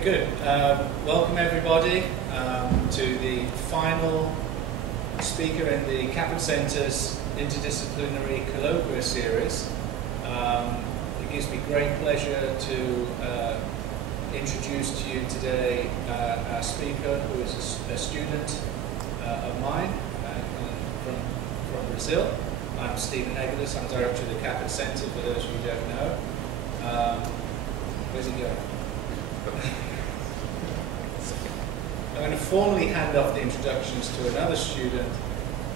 Okay, good. Welcome everybody to the final speaker in the Kaput Centre's interdisciplinary colloquium series. It gives me great pleasure to introduce to you today our speaker, who is a student of mine from Brazil. I'm Stephen Egelis. I'm director of the Kaput Centre, for those of you who don't know. Where's he going? I'm going to formally hand off the introductions to another student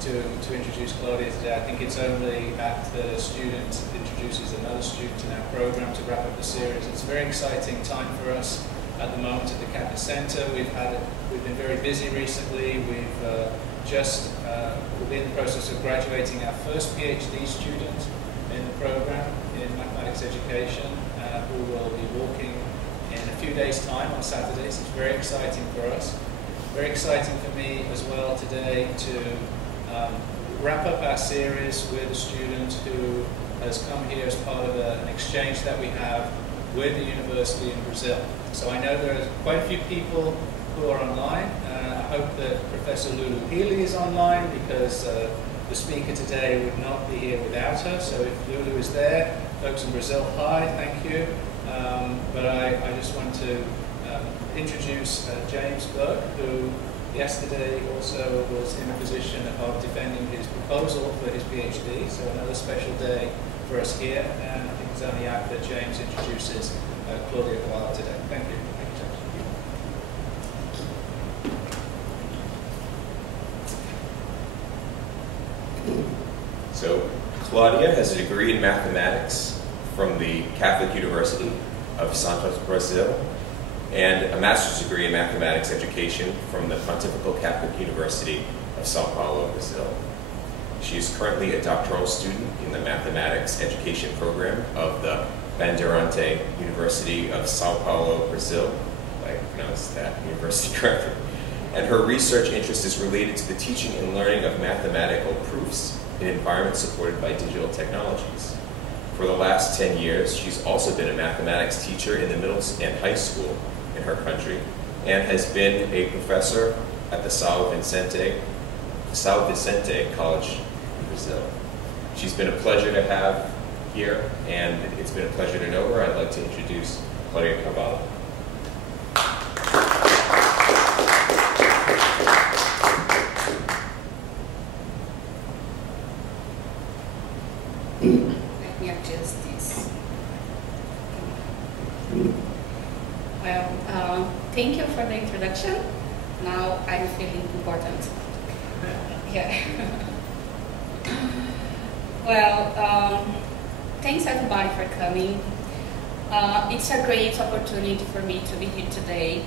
to introduce Claudia today. I think it's only that the student introduces another student in our program to wrap up the series. It's a very exciting time for us at the moment at the Kaput Centre. We've been very busy recently. We'll be in the process of graduating our first PhD student in the program in mathematics education, who will be walking in a few days' time on Saturdays. It's very exciting for us. Very exciting for me as well today to wrap up our series with a student who has come here as part of an exchange that we have with the university in Brazil. So I know there are quite a few people who are online. I hope that Professor Lulu Healy is online, because the speaker today would not be here without her. So if Lulu is there, folks in Brazil, hi, thank you. But I just want to introduce James Burke, who yesterday also was in a position of defending his proposal for his PhD, so another special day for us here, and I think it's only apt that James introduces Claudia Carvalho today. Thank you. Thank you, James. So, Claudia has a degree in mathematics from the Catholic University of Santos, Brazil, and a master's degree in mathematics education from the Pontifical Catholic University of Sao Paulo, Brazil. She is currently a doctoral student in the mathematics education program of the Bandeirante University of Sao Paulo, Brazil, if I pronounced that university correctly. And her research interest is related to the teaching and learning of mathematical proofs in environments supported by digital technologies. For the last 10 years, she's also been a mathematics teacher in the middle and high school in her country, and has been a professor at the São Vicente College in Brazil. She's been a pleasure to have here, and it's been a pleasure to know her. I'd like to introduce Claudia Carvalho. Let me adjust this. Well, thank you for the introduction. Now I'm feeling important. Yeah. Well, thanks everybody for coming. It's a great opportunity for me to be here today,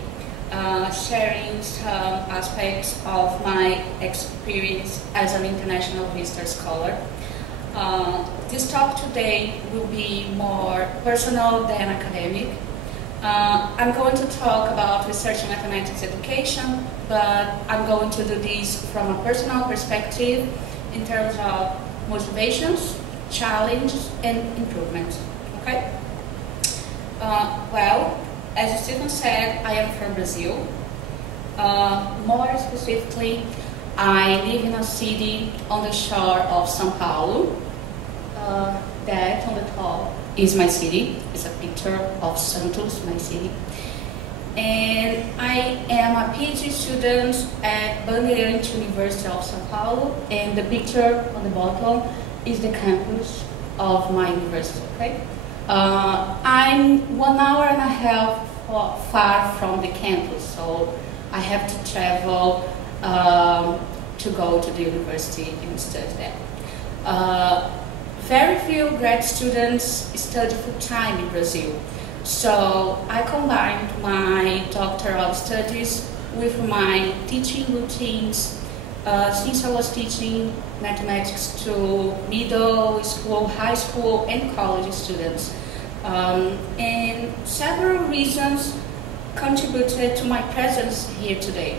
sharing some aspects of my experience as an international visitor scholar. This talk today will be more personal than academic. I'm going to talk about research in mathematics education, but I'm going to do this from a personal perspective in terms of motivations, challenges, and improvement. Okay? Well, as Stephen said, I am from Brazil. More specifically, I live in a city on the shore of São Paulo. That on the top is my city. It's a picture of Santos, my city. And I am a PhD student at Bandeirante University of Sao Paulo, and the picture on the bottom is the campus of my university. Okay? I'm 1 hour and a half far from the campus, so I have to travel to go to the university and study there. Very few grad students study full-time in Brazil, so I combined my doctoral studies with my teaching routines since I was teaching mathematics to middle school, high school, and college students. And several reasons contributed to my presence here today.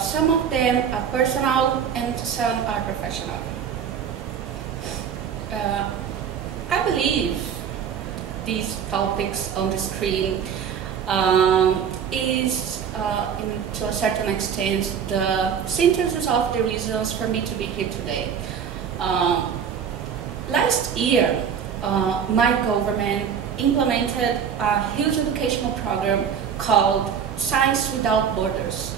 Some of them are personal and some are professional. I believe these topics on the screen is, to a certain extent, the synthesis of the reasons for me to be here today. Last year, my government implemented a huge educational program called Science Without Borders.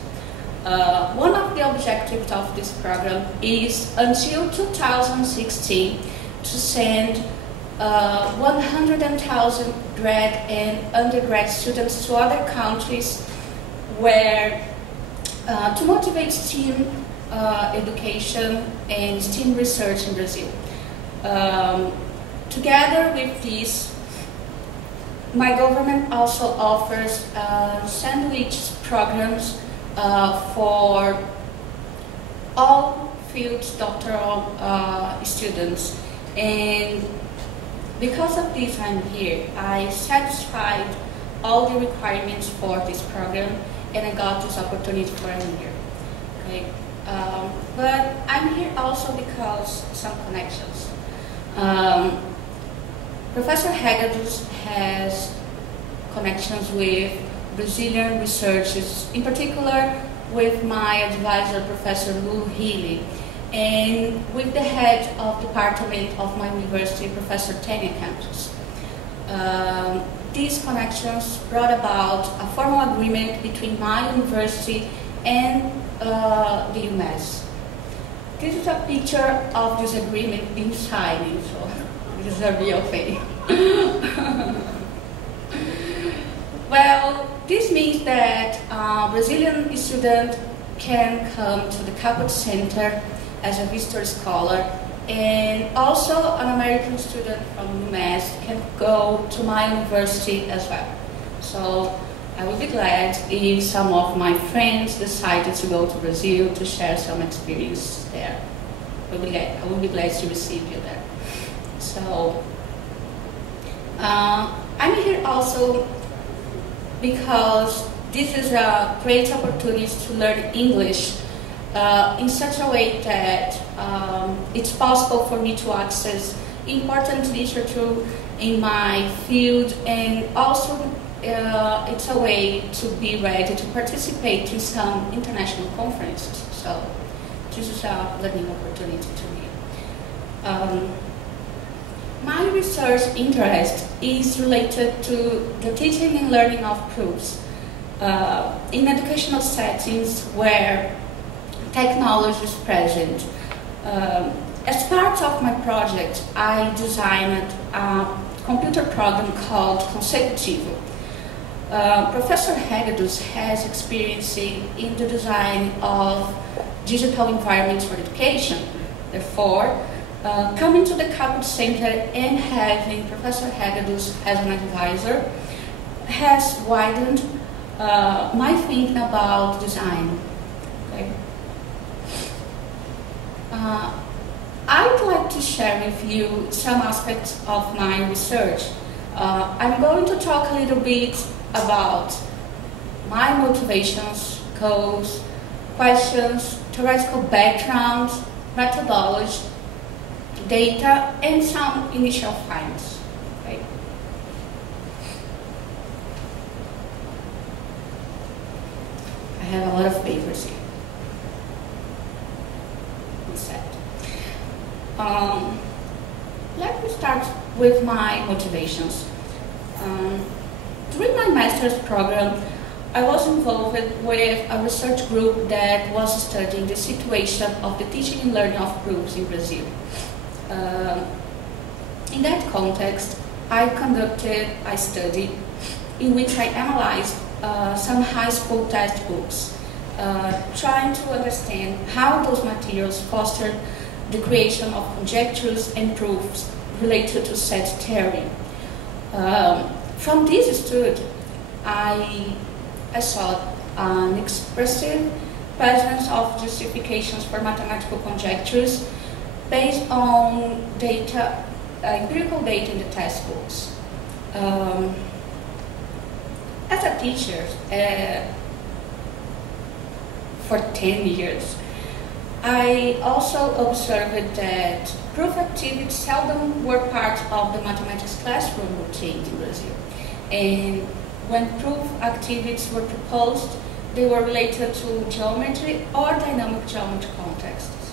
One of the objectives of this program is, until 2016, to send 100,000 grad and undergrad students to other countries where to motivate STEAM education and STEAM research in Brazil. Together with this, my government also offers sandwich programs for all fields doctoral students, and because of this I'm here. I satisfied all the requirements for this program and I got this opportunity for a year. Okay. But I'm here also because some connections. Professor Hegedus has connections with Brazilian researchers, in particular with my advisor, Professor Lu Healy, and with the head of department of my university, Professor Tanya Campos. These connections brought about a formal agreement between my university and the UMass. This is a picture of this agreement being signed, so this is a real thing. Well, this means that a Brazilian student can come to the Kaput Center as a visitor scholar, and also an American student from UMass can go to my university as well. So I would be glad if some of my friends decided to go to Brazil to share some experience there. I would be glad to receive you there. So I'm here also because this is a great opportunity to learn English in such a way that it's possible for me to access important literature in my field, and also it's a way to be ready to participate in some international conferences. So this is a learning opportunity to me. My research interest is related to the teaching and learning of proofs in educational settings where technology is present. As part of my project, I designed a computer program called Colloquium. Professor Hegedus has experience in the design of digital environments for education. Therefore, coming to the Kaput Center and having Professor Hegedus as an advisor has widened my thinking about design. Okay. I'd like to share with you some aspects of my research. I'm going to talk a little bit about my motivations, goals, questions, theoretical background, methodology, data, and some initial finds. Okay. I have a lot of papers here. Let me start with my motivations. During my master's program, I was involved with a research group that was studying the situation of the teaching and learning of proofs in Brazil. In that context, I conducted a study in which I analyzed some high school textbooks, trying to understand how those materials fostered the creation of conjectures and proofs related to set theory. From this study, I saw an expressive presence of justifications for mathematical conjectures based on data, empirical data in the textbooks. As a teacher for 10 years, I also observed that proof activities seldom were part of the mathematics classroom routine in Brazil. And when proof activities were proposed, they were related to geometry or dynamic geometry contexts.